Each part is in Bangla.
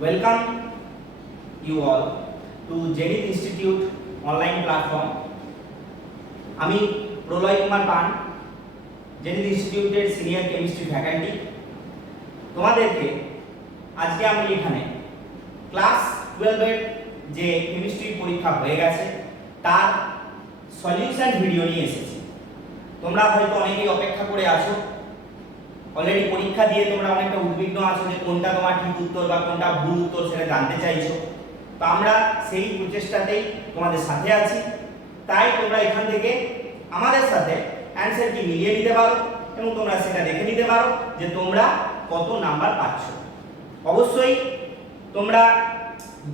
Welcome you all to Zenith Institute online platform. আমি প্রলয় কুমার পান, জেনিথ ইনস্টিটিউটের সিনিয়র কেমিস্ট্রি ফ্যাকাল্টি। তোমাদেরকে আজকে আমি এখানে ক্লাস 12 এর যে কেমিস্ট্রি পরীক্ষা হয়ে গেছে তার সলিউশন ভিডিও নিয়ে এসেছি। তোমরা হয়তো অনেকেই অপেক্ষা করে আছো, অলরেডি পরীক্ষা দিয়ে তোমরা অনেকটা উদ্বিগ্ন আছো যে কোনটা তোমার ঠিক উত্তর বা কোনটা ভুল উত্তর সেটা জানতে চাইছো। তো আমরা সেই প্রচেষ্টাতেই তোমাদের সাথে আছি, তাই তোমরা এখান থেকে আমাদের সাথে অ্যানসার কি মিলিয়ে নিতে পারো এবং তোমরা সেটা দেখে নিতে পারো যে তোমরা কত নাম্বার পাচ্ছ। অবশ্যই তোমরা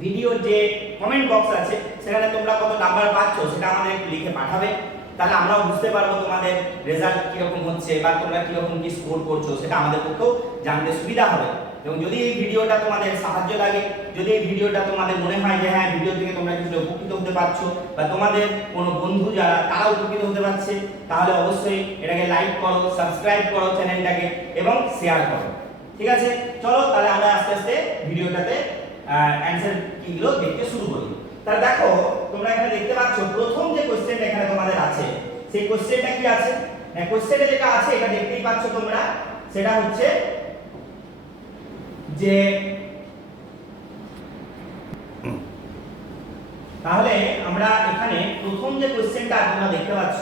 ভিডিওর যে কমেন্ট বক্স আছে সেখানে তোমরা কত নাম্বার পাচ্ছ সেটা আমাদের একটু লিখে পাঠাবে, তাহলে আমরাও বুঝতে পারবো তোমাদের রেজাল্ট কিরকম হচ্ছে বা তোমরা কিরকম কি স্কোর করছো, সেটা আমাদের পক্ষেও জানতে সুবিধা হবে। এবং যদি এই ভিডিওটা তোমাদের সাহায্য লাগে, যদি এই ভিডিওটা তোমাদের মনে হয় যে হ্যাঁ ভিডিও থেকে তোমরা কিছু উপকৃত হতে পারছো বা তোমাদের কোনো বন্ধু যারা তারা উপকৃত হতে পারছে, তাহলে অবশ্যই এটাকে লাইক করো, সাবস্ক্রাইব করো চ্যানেলটাকে এবং শেয়ার করো। ঠিক আছে, চলো তাহলে আমরা আস্তে আস্তে ভিডিওটাতে অ্যানসার কিগুলো দেখতে শুরু করি। তাহলে দেখো তোমরা এখানে দেখতে পাচ্ছ প্রথম যে কোশ্চেনটা এখানে তোমাদের আছে সেই কোশ্চেনটা কি আছে, কোশ্চেনে যেটা আছে এটা দেখতেই পাচ্ছ তোমরা, সেটা হচ্ছে যে তাহলে আমরা এখানে প্রথম যে কোশ্চেনটা তোমরা দেখতে পাচ্ছ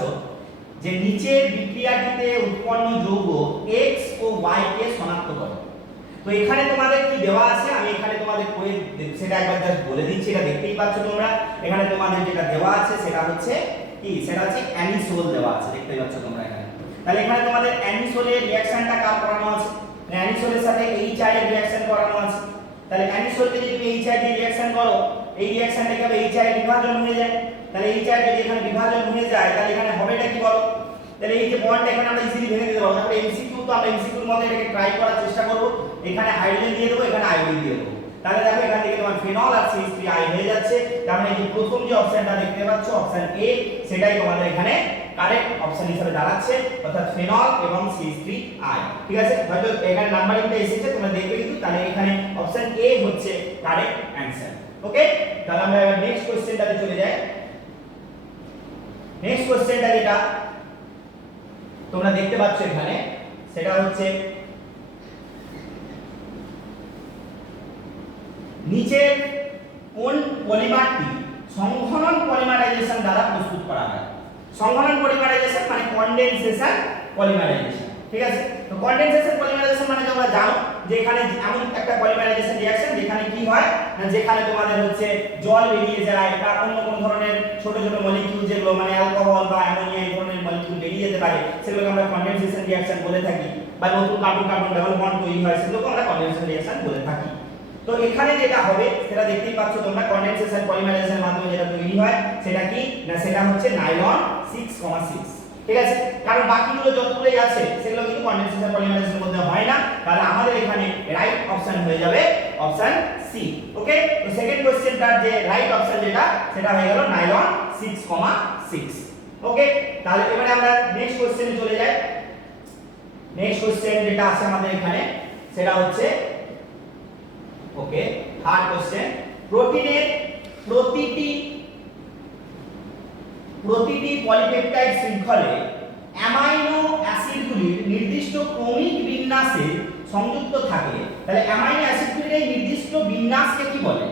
যে নিচের বিক্রিয়াটিতে উৎপন্ন যৌগ X ও Y কে শনাক্ত করো। তো এখানে তোমাদের কি দেওয়া আছে আমি এখানে তোমাদের কই সেটা একবার জাস্ট বলে দিচ্ছি। এটা দেখতেই পাচ্ছ তোমরা, এখানে তোমাদের যেটা দেওয়া আছে সেটা হচ্ছে কি, সেটা হচ্ছে অ্যানিসোল দেওয়া আছে, দেখতেই পাচ্ছ তোমরা এখানে। তাহলে এখানে তোমাদের অ্যানিসোলের রিঅ্যাকশনটা কার করানো আছে, অ্যানিসোলের সাথে HI এর রিঅ্যাকশন করানো আছে। তাহলে অ্যানিসোলকে যদি তুমি HI দিয়ে রিঅ্যাকশন করো, এই রিঅ্যাকশনটা কি হবে, HI বিভাজন হয়ে যায়। তাহলে HI যদি এখানে বিভাজন হয়ে যায় তাহলে এখানে হবেটা কি বলো, তাহলে এই যে বন্ডটা এখানে আমরা ইজিলি ভেঙে দিতে পারবো। তাহলে এমসিকিউ তো আমরা এমসিকিউর মধ্যে এটাকে ট্রাই করার চেষ্টা করব। এখানে হাইড্রোজেন দিয়ে দেবো, এখানে আয়োডিন দিয়ে দেবো। তাহলে দেখো এখান থেকে তোমার ফেনল আর CH3I হয়ে যাচ্ছে। তার মানে এই প্রথম যে অপশনটা দেখতে পাচ্ছ অপশন এ, সেটাই তোমাদের এখানে কারেক্ট অপশন হিসেবে দাঁড়াচ্ছে, অর্থাৎ ফেনল এবং CH3I। ঠিক আছে, হয়তো এখানে নাম্বারিংটা এসেছে তোমরা দেখবে কিন্তু, তাহলে এখানে অপশন এ হচ্ছে কারেক্ট অ্যানসার। ওকে, তাহলে আমরা এবার নেক্সট কোশ্চেনটাতে চলে যাই। নেক্সট কোশ্চেনটা যেটা তোমরা দেখতে পাচ্ছ এখানে সেটা হচ্ছে নিচের কোন পলিমারটি সংঘনন পলিমারাইজেশন দ্বারা প্রস্তুত করা হয়। সংঘনন পলিমারাইজেশন মানে কনডেনসেশন পলিমারাইজেশন। ঠিক আছে, তো কনডেনসেশন পলিমারাইজেশন মানে তোমরা জানো যে এখানে এমন একটা পলিমারাইজেশন রিঅ্যাকশন যেখানে কি হয় না, যেখানে তোমাদের হচ্ছে জল বেরিয়ে যায় বা অন্য কোন ধরনের ছোট ছোট মলিকিউল যেগুলো মানে অ্যালকোহল বা অ্যামোনিয়া এই ধরনের মলিকিউল বেরিয়ে যেতে পারে, সেগুলোকে আমরা কনডেনসেশন রিঅ্যাকশন বলে থাকি। বা নতুন কার্বন কার্বন ডাবল বন্ড তৈরি হয়, সেগুলোকে আমরা কনডেনসেশন রিঅ্যাকশন বলে থাকি। তো এখানে যেটা হবে সেটা দেখতেই পাচ্ছ তোমরা, কনডেনসেশন পলিমারাইজেশনের মাধ্যমে যেটা তৈরি হয় সেটা কি না, সেটা হচ্ছে নাইলন 6,6। ঠিক আছে, কারণ বাকিগুলো যতগুলোই আছে সেগুলো কিন্তু কনডেনসেশন পলিমারাইজেশনের মধ্যে হয় না, তাহলে আমাদের এখানে রাইট অপশন হয়ে যাবে অপশন সি। ওকে, তো সেকেন্ড কোশ্চেনটার যে রাইট অপশন যেটা সেটা হয়ে গেল নাইলন 6,6। ওকে, তাহলে এবারে আমরা নেক্সট কোশ্চেনে চলে যাই। নেক্সট কোশ্চেন যেটা আছে আমাদের এখানে সেটা হচ্ছে ওকে থার্ড কোশ্চেন, প্রোটিনের প্রতিটি পলিপেপটাইড শৃঙ্খলে অ্যামাইনো অ্যাসিডগুলির নির্দিষ্ট ক্রমিক বিন্যাসে সংযুক্ত থাকে। তাহলে অ্যামাইনো অ্যাসিডগুলির এই নির্দিষ্ট বিন্যাসকে কি বলে?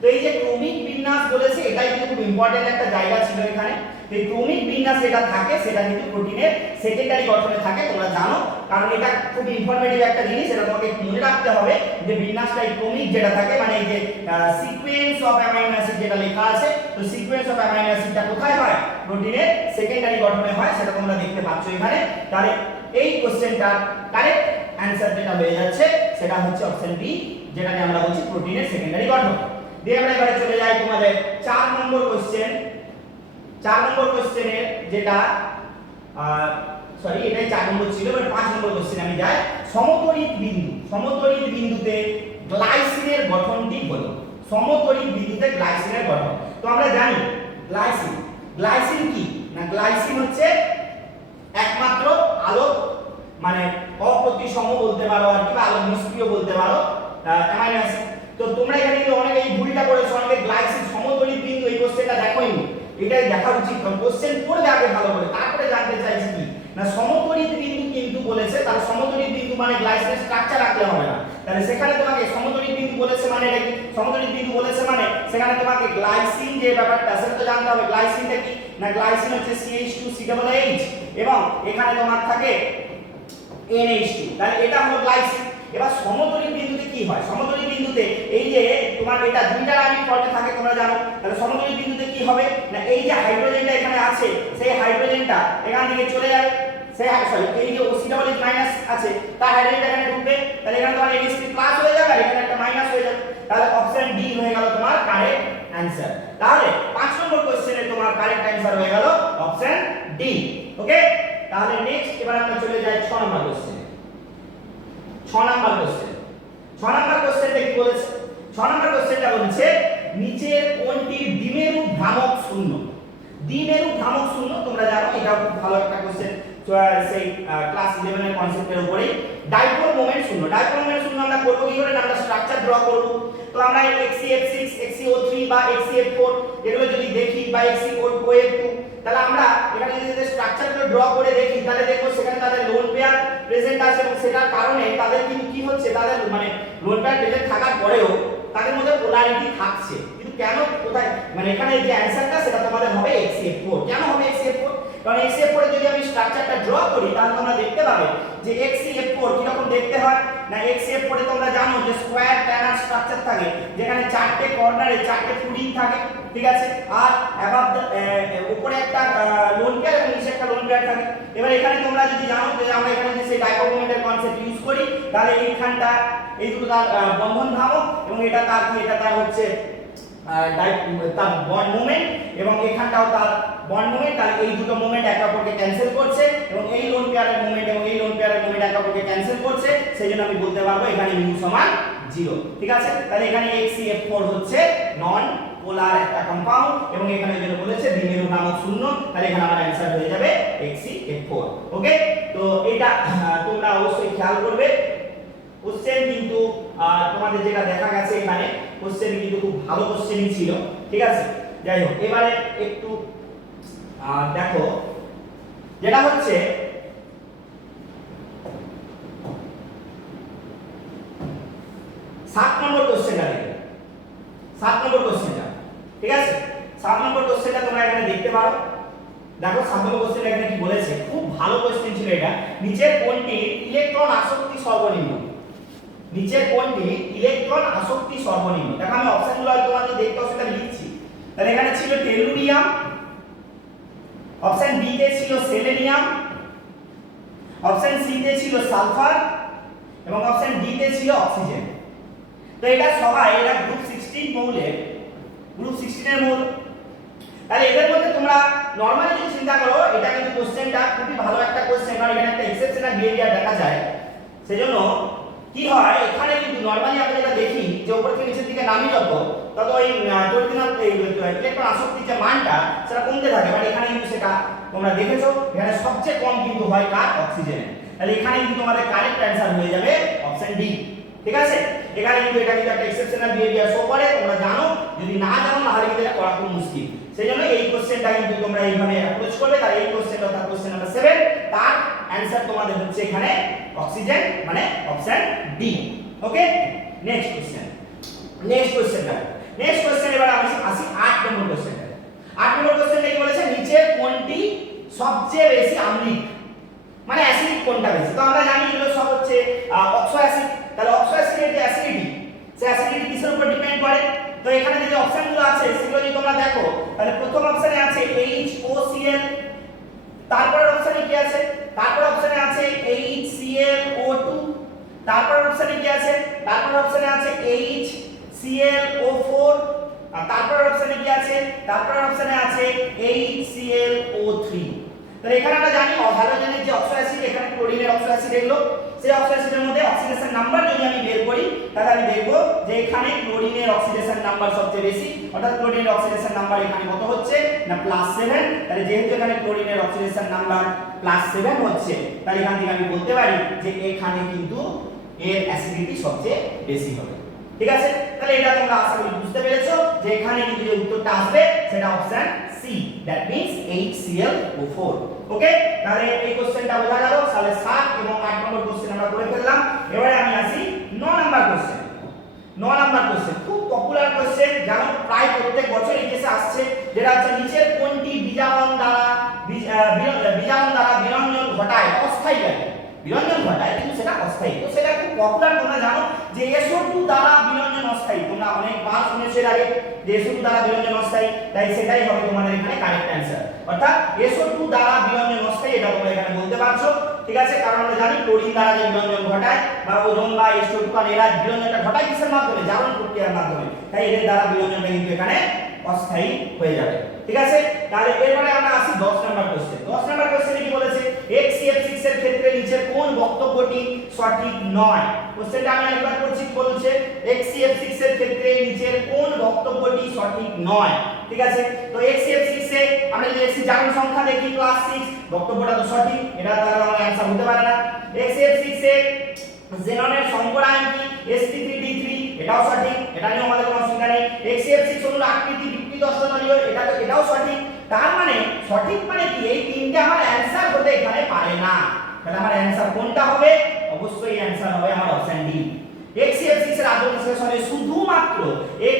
তো এই যে ক্রমিক বিন্যাস বলেছে এটাই কিন্তু খুব ইম্পর্টেন্ট একটা জায়গা ছিল এখানে। এই ক্রমিক বিন্যাস যেটা থাকে সেটা কিন্তু প্রোটিনের সেকেন্ডারি গঠনে থাকে, তোমরা জানো, কারণ এটা খুব ইনফরমেটিভ একটা জিনিস, এটা তোমাকে মনে রাখতে হবে যে বিন্যাসটা এই ক্রমিক যেটা থাকে মানে এই যে সিকোয়েন্স অফ অ্যামাইনো অ্যাসিড যেটা লেখা আছে, তো সিকোয়েন্স অফ অ্যামাইনো অ্যাসিডটা কোথায় হয়, প্রোটিনের সেকেন্ডারি গঠনে হয়, সেটা তোমরা দেখতে পাচ্ছ এখানে। তাহলে এই কোশ্চেনটা কারেক্ট অ্যানসার যেটা হয়ে যাচ্ছে সেটা হচ্ছে অপশন বি, যেটাকে আমরা বলছি প্রোটিনের সেকেন্ডারি গঠন। দিয়ে আমরা এবারে চলে যাই তোমাদের 4 নম্বর কোশ্চেন। 4 নম্বর কোশ্চেনের যেটা সরি এটাই 4 নম্বর ছিল, এবার 5 নম্বর কোশ্চেন আমি যাই। সমতরিত বিন্দুতে গ্লাইসিনের গঠনটি হলো। সমতরিত বিন্দুতে গ্লাইসিনের গঠন, তো আমরা জানি গ্লাইসিন কি না, গ্লাইসিন হচ্ছে একমাত্র আলোক মানে অপ্রতিসম বলতে পারো আর কি, বা আলোক নিষ্ক্রিয় বলতে পারো অ্যামাইনো অ্যাসিড। তো তো তোমরা এখানে কিন্তু অনেকে এই ভুলটা করেছো, অনেকে গ্লাইসিন সমতলিত বিন্দু এই কোশ্চেনটা দেখোইনি, এটাই দেখা উচিত। কারণ কোশ্চেন পড়বে আগে ভালো করে, তারপরে জানতে চাইছি কি না সমতলিত বিন্দু কিন্তু বলেছে, তার সমতলিত বিন্দু মানে গ্লাইসিনের স্ট্রাকচার রাখলে হবে না, তাহলে সেখানে তোমাকে সমতলিত বিন্দু বলেছে মানে এটা কি, সমতলিত বিন্দু বলেছে মানে সেখানে তোমাকে গ্লাইসিন যে ব্যাপারটা সেটা তো জানতে হবে। গ্লাইসিনটা কি না, গ্লাইসিন হচ্ছে CH2CH এবং এখানে তোমার থাকে NH2, তাহলে এটা হলো গ্লাইসিন। এবার সমতলিত বিন্দুতে কি হয়, সমতলিত বিন্দুতে এই যে তোমার এটা দুইটা রানিং ফর্মে থাকে তোমরা জানো, তাহলে সমতলিত বিন্দুতে কি হবে না এই যে হাইড্রোজেনটা এখানে আছে সেই হাইড্রোজেনটা এখান থেকে চলে যাবে, সেই সরি এই যে OCH মাইনাস আছে তার হাইড্রোজেনটা এখানে ঢুকবে, তাহলে এখানে তোমার NH3 প্লাস হয়ে যাবে আর এখানে একটা মাইনাস হয়ে যাবে, তাহলে অপশন ডি হয়ে গেল তোমার কারেক্ট অ্যানসার। তাহলে 5 নম্বর কোশ্চেনে তোমার কারেক্ট অ্যানসার হয়ে গেল অপশন ডি। ওকে, তাহলে নেক্সট এবার আমরা চলে যাই 6 নম্বর কোশ্চেনে। 6 নম্বর কোশ্চেন, 6 নম্বর কোশ্চেনটা কি বলেছে, 6 নম্বর কোশ্চেনটা বলছে নিচের কোনটির দ্বিমেরু ভ্রামক শূন্য। দ্বিমেরু ভ্রামক শূন্য তোমরা জানো, এটা খুব ভালো একটা কোশ্চেন সেই ক্লাস 11 এর কনসেপ্টের উপরে। ডাইপোল মোমেন্ট শূন্য, ডাইপোল মোমেন্ট শূন্য আমরা করব কি করে, আমরা স্ট্রাকচার ড্র করব। তো আমরা XCF6 XCO3 বা XCF4 এগুলো যদি দেখি বা XCO2 তাহলে আমরা এখানে যদি স্ট্রাকচারগুলো ড্র করে দেখি তাহলে দেখব সেখানে তাদের লোন পেয়ার প্রেজেন্ট আছে এবং সেটার কারণে তাদের কিন্তু কি হচ্ছে, তাদের মানে লোন পেয়ার প্রেজেন্ট থাকার পরেও তাদের মধ্যে পোলারিটি থাকছে, কিন্তু কেন কোথায় মানে এখানে যে অ্যানসারটা সেটা তোমাদের হবে XCF4। কেন হবে XCF4, কারণ XCF4 এর যদি আমি স্ট্রাকচারটা ড্র করি তাহলে তোমরা দেখতে পাবে যে XCF4 কি রকম দেখতে হয় না, XCF4 এ তোমরা জানো যে স্কয়ার প্ল্যানার স্ট্রাকচার থাকে যেখানে চারটে কর্নারে চারটে ফুডিং থাকে, ঠিক আছে, আর অ্যাবাভ উপরে একটা লোন পেয়ার এবং নিচে একটা লোন পেয়ার থাকে। এবার এখানে তোমরা যদি জানো যে আমরা এখানে যদি সেই ডাইপোল মোমেন্টের কনসেপ্ট ইউজ করি তাহলে এইখানটা এই দুটো তার বন্ধন ভ্রামক এবং এটা তার কি, এটা তার হচ্ছে তার বন্ড মোমেন্ট এবং এখানটাও তার বন্ড মোমেন্ট, তাহলে এই দুটো মোমেন্ট একে অপরকে ক্যান্সেল করছে এবং এই লোন পেয়ারের মোমেন্ট এবং এই লোন পেয়ারের মোমেন্ট একে অপরকে ক্যান্সেল করছে, সেজন্য আমি বলতে পারবো এখানে মিউ সমান 0। ঠিক আছে, তাহলে এখানে XCF4 হচ্ছে নন পোলার একটা কম্পাউন্ড এবং এখানে যেটা বলেছে দ্বিমেরু ভ্রামক শূন্য, তাহলে এখানে আমার অ্যানসার হয়ে যাবে XCF4। ওকে, তো এটা তোমরা অবশ্যই খেয়াল করবে। কোশ্চেন কিন্তু তোমাদের যেটা দেখা গেছে এখানে কোশ্চেন কিন্তু খুব ভালো কোশ্চেনই ছিল, ঠিক আছে। যাই হোক, এবারে একটু দেখো যেটা হচ্ছে সাত নম্বর কোশ্চেনটা দেখো, 7 নম্বর কোশ্চেনটা, ঠিক আছে। 7 নম্বর কোশ্চেনটা তোমরা এখানে দেখতে পারো। দেখো 7 নম্বর কোশ্চেনটা এখানে কি বলেছে, খুব ভালো কোশ্চেন ছিল এটা। নিচের কোনটি ইলেকট্রন আসক্তি সর্বনিম্ন, নিচের কোনটি ইলেকট্রন আসক্তি সর্বনিম্ন। দেখো আমি অপশনগুলো তোমাদের দেখতে হবে সেটা লিখছি। তাহলে এখানে ছিল টেলুরিয়াম, অপশন বি তে ছিল সেলেনিয়াম, অপশন সি তে ছিল সালফার এবং অপশন ডি তে ছিল অক্সিজেন। তো এটা সবাই এরা গ্রুপ 16 মৌলের, গ্রুপ 16 এর মৌল। তাহলে এদের মধ্যে তোমরা নরমালি যদি চিন্তা করো এটা কিন্তু কোশ্চেনটা খুবই ভালো একটা কোশ্চেন, কারণ এখানে একটা এক্সেপশনাল বিহেভিয়ার দেখা যায়। সেজন্য কি হয় এখানে কিন্তু নরমালি আমরা যেটা দেখি যে উপর থেকে নিচের দিকে নামি যত তত এই ইলেকট্রন আসক্তির যে মানটা সেটা কমতে থাকে, বাট এখানে কিন্তু সেটা তোমরা দেখেছো এখানে সবচেয়ে কম কিন্তু হয় কার, অক্সিজেনের। তাহলে এখানে কিন্তু তোমাদের কারেক্ট অ্যানসার হয়ে যাবে অপশন ডি। ঠিক আছে, এখানে কিন্তু এটা কিন্তু একটা এক্সেপশনাল বিহেভিয়ার শো করে, তোমরা জানো, যদি না জানো তাহলে কিন্তু এটা করা খুব মুশকিল। সেজন্য এই কোশ্চেনটা কিন্তু তোমরা এইভাবে অ্যাপ্রোচ করবে। তাহলে এই কোশ্চেনটা অর্থাৎ কোশ্চেন নাম্বার 7 তার অ্যানসার তোমাদের হচ্ছে এখানে অক্সিজেন মানে অপশন ডি। ওকে, নেক্সট কোশ্চেন, নেক্সট কোশ্চেনটা, নেক্সট কোশ্চেন এবার আমি আসি 8 নম্বর কোশ্চেনটা। 8 নম্বর কোশ্চেনটা কি বলেছে, নিচের কোনটি সবচেয়ে বেশি আম্লিক, মানে অ্যাসিডিক কোনটা বেশি। তো আমরা জানি এগুলো সব হচ্ছে অক্সো অ্যাসিড। তাহলে অক্সো অ্যাসিডের যে অ্যাসিডিটি, সেই অ্যাসিডিটি কিসের উপর ডিপেন্ড করে। তো এখানে যে অপশনগুলো আছে সেগুলো যদি তোমরা দেখো তাহলে প্রথম অপশনে আছে HOCl, তারপরের অপশনে কি আছে, তারপর অপশনে আছে HClO2, তারপর অপশনে কি আছে, তারপর অপশনে আছে HClO4, আর তারপর অপশনে কি আছে, তারপর অপশনে আছে HClO3। তাহলে এখানে আমরা জানি হ্যালোজেনের যে অক্সো অ্যাসিড, এখানে ক্লোরিনের অক্সো অ্যাসিড এগুলো, সেই অক্সো অ্যাসিডের মধ্যে অক্সিডেশন নাম্বার যদি আমি বের করি তাহলে আমি দেখব যে এখানে ক্লোরিনের অক্সিডেশন নাম্বার সবচেয়ে বেশি, অর্থাৎ ক্লোরিনের অক্সিডেশন নাম্বার এখানে কত হচ্ছে না +7। তাহলে যেহেতু এখানে ক্লোরিনের অক্সিডেশন নাম্বার +7 হচ্ছে, তাহলে এখান থেকে আমি বলতে পারি যে এখানে কিন্তু এর অ্যাসিডিটি সবচেয়ে বেশি হবে। ঠিক আছে, তাহলে এটা তোমরা আশা করি বুঝতে পেরেছো যে এখানে কিন্তু যে উত্তরটা আসবে সেটা option C, that means HClO4। Okay, তাহলে এই কোশ্চেনটা বোঝা গেল। তাহলে 7 এবং 8 নম্বর কোশ্চেন আমরা করে ফেললাম। এবারে আমি আসি 9 নাম্বার কোশ্চেন। 9 নাম্বার কোশ্চেন খুব পপুলার কোশ্চেন, জানো প্রায় প্রত্যেক বছর এইচএসে আসছে, যেটা হচ্ছে নিচের কোনটি বিজারণ দ্বারা বিরঞ্জন ঘটায় অস্থায়ীভাবে, বিরঞ্জন ঘটায় কিন্তু সেটা অস্থায়ী। তো সেটা খুব পপুলার, তোমরা জানো যে SO2 দ্বারা বিরঞ্জন অস্থায়ী, তোমরা অনেকবার শুনেছো এর আগে যে SO2 দ্বারা বিরঞ্জন অস্থায়ী, তাই সেটাই হবে তোমাদের এখানে কারেক্ট অ্যানসার। অর্থাৎ SO2 দ্বারা বিরঞ্জন অস্থায়ী, এটা তোমরা এখানে বলতে পারছো। ঠিক আছে, কারণ আমরা জানি ক্লোরিন দ্বারা যে বিরঞ্জন ঘটায় বা ওজোন বা H2O, কারণ এরা বিরঞ্জনটা ঘটায় কিসের মাধ্যমে? জারণ প্রক্রিয়ার মাধ্যমে, তাই এদের দ্বারা বিরঞ্জনটা কিন্তু এখানে অস্থায়ী হয়ে যাবে। ঠিক আছে, তাহলে এরপরে আমরা আসি 10 নাম্বার কোশ্চেন। 10 নাম্বার কোশ্চেনে কি বলেছে? HCF6 এর ক্ষেত্রে নিচের কোন বক্তব্যটি সঠিক নয়? কোশ্চেনটা আমি আরেকবার পড়ছি, বলছে HCF6 এর ক্ষেত্রে নিচের কোন বক্তব্যটি সঠিক নয়? ঠিক আছে, তো HCF6 এ আমরা যদি HC জারণ সংখ্যা দেখি ক্লাস 6, বক্তব্যটা তো সঠিক, এটা তাহলে আমার অ্যানসার হতে পারে না। HCF6 এ জেননের সংকরায়ন কি? sp3d3, এটাও সঠিক, এটা নিয়ে আমাদের কোনো অসুবিধা নেই। HCF6 হলো আকৃতি বিকৃত অষ্টদলীয়, এটাও সঠিক। তার মানে সঠিক মানে কি? এই তিনটে আমার অ্যানসার হতে এখানে পারে না। তাহলে আমার অ্যানসার কোনটা হবে? অবশ্যই অ্যানসার হবে আমার অপশন ডি। HCF6 এর আদর্শ বিশ্লেষণে শুধুমাত্র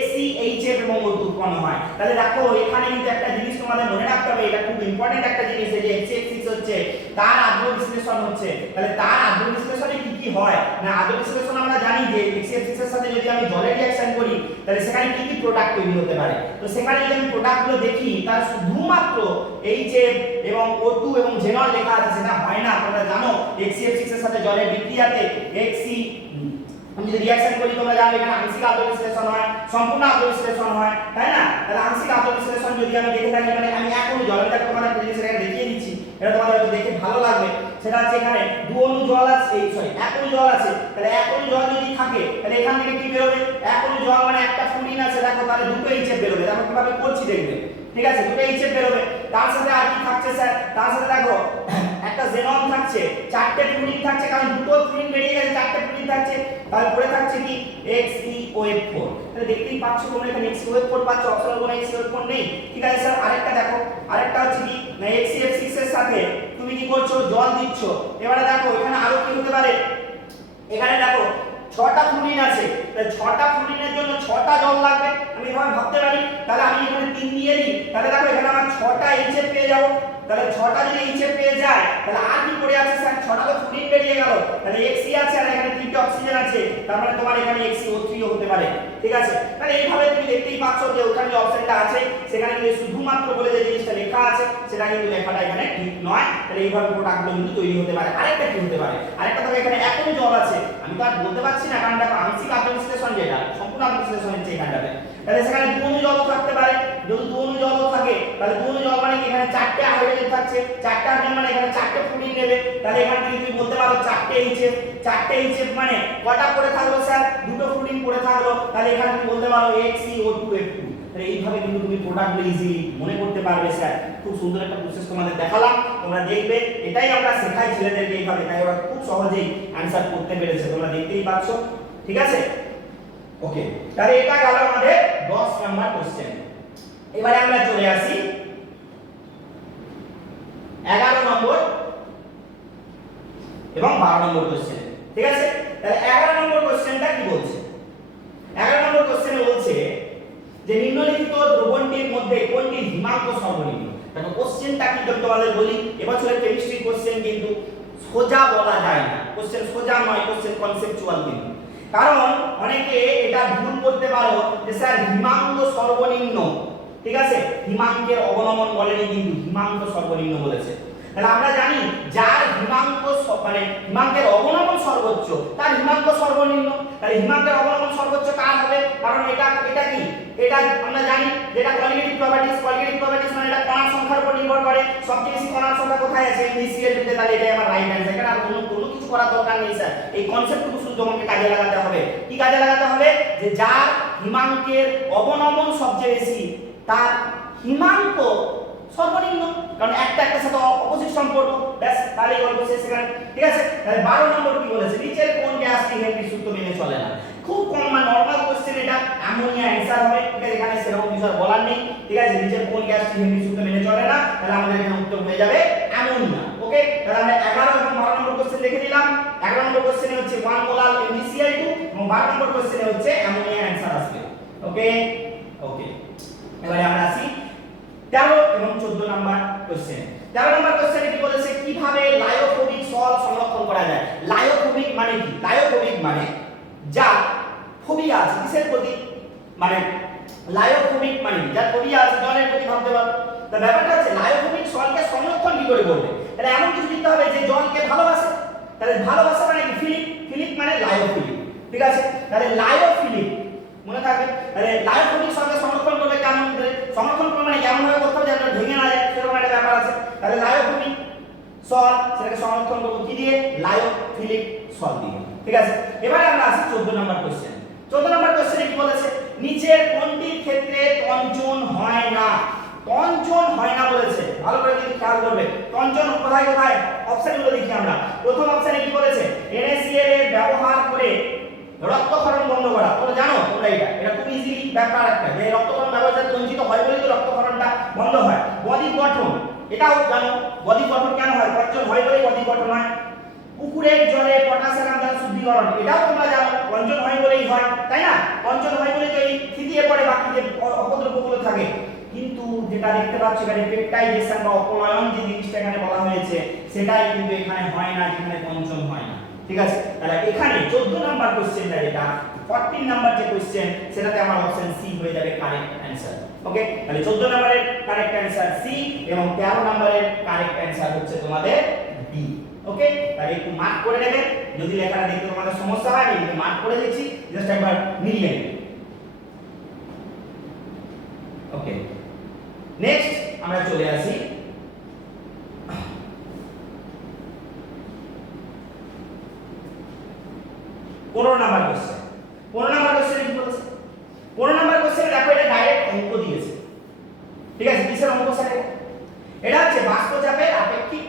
HCHF এবং O2 উৎপন্ন হয়। তাহলে দেখো এখানে কিন্তু একটা জিনিস তোমাদের মনে রাখতে হবে, এটা খুব ইম্পর্টেন্ট একটা জিনিস, যে HCF6 হচ্ছে তার আদর্শ বিশ্লেষণ হচ্ছে। তাহলে তার আদর্শ বিশ্লেষণে কি কি হয় না? আদর্শ বিশ্লেষণ আমরা জানি যে HCF6 এর সাথে যদি আমি জলের রিঅ্যাকশন করি তাহলে সেখানে কি কি প্রোডাক্ট তৈরি হতে পারে। তো সেখানে যদি আমি প্রোডাক্টগুলো দেখি তার শুধুমাত্র HF এবং O2 এবং জেনল লেখা আছে, সেটা হয় না। তোমরা জানো HCF6 এর সাথে জলের বিক্রিয়াতে HC আমি যদি রিঅ্যাকশন করি তোমরা জানো এখানে আংশিক আদর্শ বিশ্লেষণ হয়, সম্পূর্ণ আদর্শ বিশ্লেষণ হয়, তাই না? তাহলে আংশিক আদর্শ বিশ্লেষণ যদি আমি দেখে থাকি, মানে আমি এখন জলটা তোমাদের জিনিস এখানে দেখিয়ে দিচ্ছি, এটা তোমাদের হয়তো দেখে ভালো লাগবে। সেটা হচ্ছে এখানে 2 অণু জল আছে, সরি 1 অণু জল আছে। তাহলে 1 অণু জল যদি থাকে তাহলে এখান থেকে কি বের হবে? 1 অণু জল মানে একটা ফ্লুরিন আছে, দেখো তাহলে দুটো HF বের হবে। দেখো কিভাবে করছি দেখবে, ঠিক আছে? দুটো HF বের হবে। তার সাথে আর কি থাকছে স্যার? তার সাথে দেখো একটা জেনন থাকছে, 4টে ফ্লুরিন থাকছে, কারণ দুটো ফ্লুরিন বেরিয়ে গেছে, 4টে ফ্লুরিন থাকছে। তাহলে পড়ে থাকছে কি? XeOH4। তাহলে দেখতেই পাচ্ছ তোমরা এখানে XeOH4 পাচ্ছ, অপশনাল কোনো XeOH4 নেই। ঠিক আছে স্যার, আরেকটা দেখো, আরেকটা হচ্ছে কি না HCF6 এর সাথে তুমি কি করছো? জল দিচ্ছ। এবারে দেখো এখানে আরো কি হতে পারে? এখানে দেখো 6টা ফ্লুরিন আছে, তাহলে 6টা ফ্লুরিনের জন্য 6টা জল লাগবে। আমি এভাবে ভাবতে পারি, তাহলে আমি এখানে 3 দিয়ে দিই, তাহলে দেখো এখানে আমার 6টা HF পেয়ে যাব। তাহলে 6টা যদি HF পেয়ে যায় তাহলে আর কি পড়ে আছে স্যার? 6টা তো ফ্লুরিন বেরিয়ে গেল, তাহলে Xe আছে আর এখানে 3টে অক্সিজেন আছে, তার মানে তোমার এখানে XeO3 ও হতে পারে। ঠিক আছে, তাহলে এইভাবে তুমি দেখতেই পাচ্ছ যে ওখানে যে অপশনটা আছে সেখানে কিন্তু শুধুমাত্র বলে যে জিনিসটা লেখা আছে সেটা কিন্তু লেখাটা এখানে ঠিক নয়। তাহলে এইভাবে প্রোডাক্টগুলো কিন্তু তৈরি হতে পারে। আরেকটা কি হতে পারে? আরেকটা দেখো এখানে এখনো জল আছে, আমি তো আর বলতে পারছি না, কারণ দেখো আংশিক আদর্শ বিশ্লেষণ যেটা সম্পূর্ণ আদর্শ বিশ্লেষণ হচ্ছে এখানটাতে। তাহলে সেখানে 2 অণু জল থাকতে পারে, যদি 2 অণু জল থাকে তাহলে 2 অণু জল মানে কি? এখানে 4টে হাইড্রোজেন থাকছে, 4টে হাইড্রোজেন মানে এখানে 4টে ফ্লুরিন নেবে। তাহলে এখান থেকে তুমি বলতে পারো 4টে HF, 4টে HF মানে কটা পড়ে থাকলো স্যার? দুটো ফ্লুরিন পড়ে থাকলো, তাহলে এখানে তুমি বলতে পারো XeO2F2। তাহলে এইভাবে কিন্তু তুমি প্রোডাক্টগুলো ইজিলি মনে করতে পারবে স্যার। খুব সুন্দর একটা প্রসেস তোমাদের দেখালাম, তোমরা দেখবে এটাই আমরা শেখাই ছেলেদেরকে এইভাবে, তাই ওরা খুব সহজেই অ্যানসার করতে পেরেছে, তোমরা দেখতেই পাচ্ছ। ঠিক আছে, ওকে, তাহলে এটা গেল আমাদের 10 নাম্বার কোশ্চেন। এবারে আমরা চলে আসি 11 নম্বর এবং 12 নম্বর কোশ্চেন। ঠিক আছে, তাহলে 11 নম্বর কোশ্চেনটা কি বলছে? 11 নম্বর কোশ্চেনে বলছে যে নিম্নলিখিত দ্রবণটির মধ্যে কোনটি হিমাঙ্ক সর্বনিম্ন। দেখো কোশ্চেনটা কি তোমাদের বলি, এবছরের কেমিস্ট্রি কোশ্চেন কিন্তু সোজা বলা যায় না, কোশ্চেন সোজা নয়, কোশ্চেন কনসেপচুয়াল কিন্তু। কারণ অনেকে এটা ভুল করতে পারো যে স্যার হিমাঙ্ক সর্বনিম্ন, ঠিক আছে, হিমাঙ্কের অবনমন বলেনি কিন্তু হিমাঙ্ক সর্বনিম্ন বলেছে। তাহলে আমরা জানি যার হিমাঙ্ক মানে হিমাঙ্কের অবনমন সর্বোচ্চ তার হিমাঙ্ক সর্বনিম্ন। তাহলে হিমাঙ্কের অবনমন সর্বোচ্চ কার হবে? কারণ এটা কি? এটা আমরা জানি যেটা কোয়ালিটেটিভ প্রপার্টিজ মানে এটা কণার সংখ্যার উপর নির্ভর করে। সবচেয়ে বেশি কণার সংখ্যা কোথায় আছে? NaCl তে। তাহলে এটাই আমার রাইট অ্যানসার। এখানে আর কোনো কিছু করার দরকার নেই স্যার, এই কনসেপ্টটুকু শুধু তোমাকে কাজে লাগাতে হবে। কি কাজে লাগাতে হবে? যে যার হিমাঙ্কের অবনমন সবচেয়ে বেশি তার হিমাঙ্ক সর্বনিম্ন, কারণ একটার সাথে অপোজিট সম্পর্ক, ব্যাস তাহলেই গল্প শেষ সেখানে। ঠিক আছে, তাহলে 12 নম্বর কি বলেছে? নিচের কোন গ্যাসটি হেনরির সূত্র মেনে চলে না? খুব কম মানে নরমাল কোশ্চেন এটা অ্যামোনিয়া অ্যানসার হবে, ঠিক আছে, এখানে সেরকম কিছু আর বলার নেই, ঠিক আছে, নিচের কোন গ্যাসটি হেনরি সূত্র মেনে চলে না, তাহলে আমাদের এখানে উত্তর হয়ে যাবে অ্যামোনিয়া। ওকে, তাহলে আমরা 11 এবং 12 নম্বর কোশ্চেন দেখে নিলাম। 11 নম্বর কোশ্চেনে হচ্ছে 1 মোলার MgCl2 এবং 12 নম্বর কোশ্চেনে হচ্ছে অ্যামোনিয়া অ্যানসার আসবে। ওকে ওকে, এবারে আমরা আসি 13 এবং 14 নাম্বার কোশ্চেন। 13 নাম্বার কোশ্চেনে কি বলেছে, কিভাবে লায়োফোবিক সল সংরক্ষণ করা যায়। লায়োফোবিক মানে কি? লায়োফোবিক মানে যা ফোবিয়া আছে কিসের প্রতি, মানে লায়োফোবিক মানে যা ফোবিয়া আছে জলের প্রতি, ভাবতে পারো। তো ব্যাপারটা হচ্ছে লায়োফোবিক সলকে সংরক্ষণ কি করে করবে, তাহলে এমন কিছু দিতে হবে যে জলকে ভালোবাসে। তাহলে ভালোবাসা মানে কি? ফিলিপ, ফিলিপ মানে লায়োফিলিক, ঠিক আছে, তাহলে লায়োফিলিক মনে থাকবে। তাহলে লায়োফোবিক সলকে সংরক্ষণ করবে কেমন করে, সংরক্ষণ করবে মানে কেমন ভাবে করতে হবে যাতে ভেঙে না যায়, সেরকম একটা ব্যাপার আছে। তাহলে লায়োফোবিক সল সেটাকে সংরক্ষণ করব কি দিয়ে? লায়োফিলিক সল দিয়ে, ঠিক আছে। এবারে আমরা আসি 14 নম্বর কোশ্চেন। 14 নম্বর কোশ্চেনে কি বলেছে, নিচের কোনটির ক্ষেত্রে তঞ্চন হয় না। তঞ্চন হয় না বলেছে, ভালো করে কিন্তু খেয়াল করবে। তঞ্চন কোথায় কোথায়, অপশনগুলো দেখি আমরা। প্রথম অপশনে কি বলেছে, NaCl এর ব্যবহার করে রক্তক্ষরণ বন্ধ করা। তোমরা জানো, তোমরা এটা খুব ইজিলি ব্যাপার একটা, যে রক্তক্ষরণ ব্যবস্থা তঞ্চিত হয় বলে তো রক্তক্ষরণটা বন্ধ হয়। বডি গঠন, এটাও জানো, বডি গঠন কেন হয়? তঞ্চন হয় বলেই বডি গঠন হয়। পুকুরের জলে পটাশিয়াম দ্বারা শুদ্ধিকরণ, এটাও তোমরা জানো, তঞ্চন হয় বলেই হয়, তাই না? তঞ্চন হয় বলেই তো এই থিতিয়ে পড়ে বাকি যে অপদ্রব্যগুলো থাকে। কিন্তু যেটা দেখতে পাচ্ছ এখানে পেপটাইজেশন বা অপলয়ন যে জিনিসটা এখানে বলা হয়েছে, সেটাই কিন্তু এখানে হয় না, যেখানে তঞ্চন হয় না, ঠিক আছে। তাহলে এখানে 14 নাম্বার কোশ্চেনটা যেটা 14 নাম্বার যে কোশ্চেন, সেটাতে আমার অপশন সি হয়ে যাবে কারেক্ট অ্যানসার। ওকে, তাহলে 14 নাম্বারের কারেক্ট অ্যানসার সি এবং 13 নাম্বারের কারেক্ট অ্যানসার হচ্ছে তোমাদের ডি। ওকে, তাহলে একটু মার্ক করে নেবে, যদি লেখাটা দেখতে তোমাদের সমস্যা হয় আমি কিন্তু মার্ক করে দিচ্ছি, জাস্ট একবার মিলিয়ে নেবে। ওকে, নেক্সট আমরা চলে আসি 15 নাম্বার কোশ্চেন। 15 নাম্বার কোশ্চেনে কি বলছে, 15 নাম্বার কোশ্চেনে দেখো এটা ডাইরেক্ট অঙ্ক দিয়েছে, ঠিক আছে। কিসের অঙ্ক স্যার? এটা হচ্ছে বাষ্পচাপের আপেক্ষিক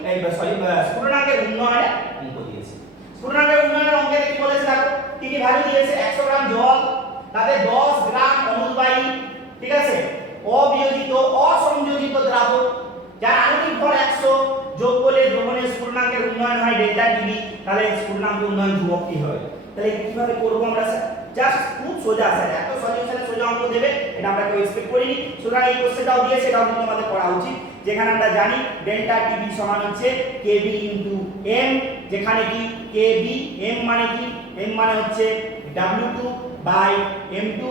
স্ফুটনাঙ্কের উন্নয়নের অঙ্ক দিয়েছে। স্ফুটনাঙ্কের উন্নয়নের অঙ্কে কি বলেছে দেখো, কি কি ভ্যালু দিয়েছে। 100 গ্রাম জল, তাতে 10 গ্রাম অনুদ্বায়ী, ঠিক আছে, অবিয়োজিত অসংযোজিত দ্রাবক, যার আণবিক ভর 100 যোগ করলে দ্রবণের স্ফুটনাঙ্কের উন্নয়ন হয় ডেল্টা টিবি, তাহলে স্ফুটনাঙ্ক উন্নয়ন ধ্রুবক কি হবে। তাহলে কিভাবে করব আমরা স্যার? জাস্ট খুব সোজা স্যার, এত সলিউশনে সোজা অঙ্ক দেবে এটা আমরা কেউ এক্সপেক্ট করিনি। সুতরাং এই কোশ্চেনটাও দিয়েছে, এটাও কিন্তু আমাদের পড়া উচিত। যেখানে আমরা জানি ডেল্টা টিবি সমান হচ্ছে কেবি ইনটু এম, যেখানে কি কেবি এম মানে কি, এম মানে হচ্ছে W2 বাই M2,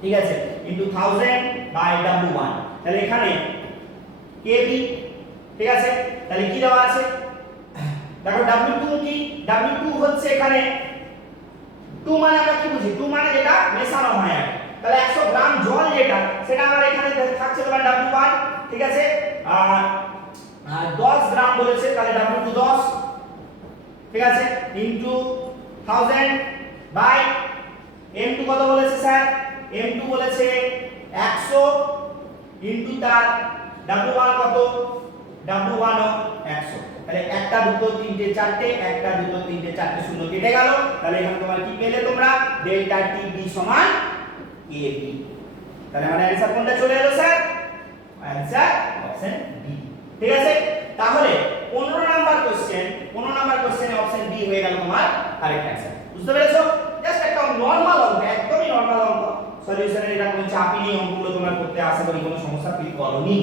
ঠিক আছে, ইনটু 1000 বাই W1। তাহলে এখানে কেবি, ঠিক আছে, তাহলে কি দেওয়া আছে দেখো W2 কি, W2 হচ্ছে এখানে 2 মানে আমরা কি বুঝি, 2 মানে যেটা মেশানো হয়, তাহলে 100 গ্রাম জল যেটা, সেটা আমার এখানে থাকছে তোমার W1, ঠিক আছে, আর 10 গ্রাম বলেছে, তাহলে W2 10, ঠিক আছে, ইনটু 1000 বাই M2 কত বলেছে স্যার? M2 বলেছে 100 ইনটু তার W1 কত, W1 ও 100, তাহলে একটা দুটো তিনটে চারটে, একটা দুটো তিনটে চারটে শূন্য কেটে গেল। তাহলে এখানে তোমরা কি পেলে, তোমরা ডেল্টা টিবি সমান কেবি। তাহলে আমার অ্যানসার কোনটা চলে এলো স্যার? অ্যানসার অপশন বি, ঠিক আছে। তাহলে 15 নাম্বার কোশ্চেন, 15 নাম্বার কোশ্চেনে অপশন বি হয়ে গেল তোমার কারেক্ট অ্যানসার। বুঝতে পেরেছো? জাস্ট একটা নরমাল অঙ্ক, একদমই নরমাল অঙ্ক, সলিউশনের এটা কোনো চাপই নেই, অঙ্কগুলো তোমরা করতে আশা করি কোনো সমস্যা ফিল করোনি,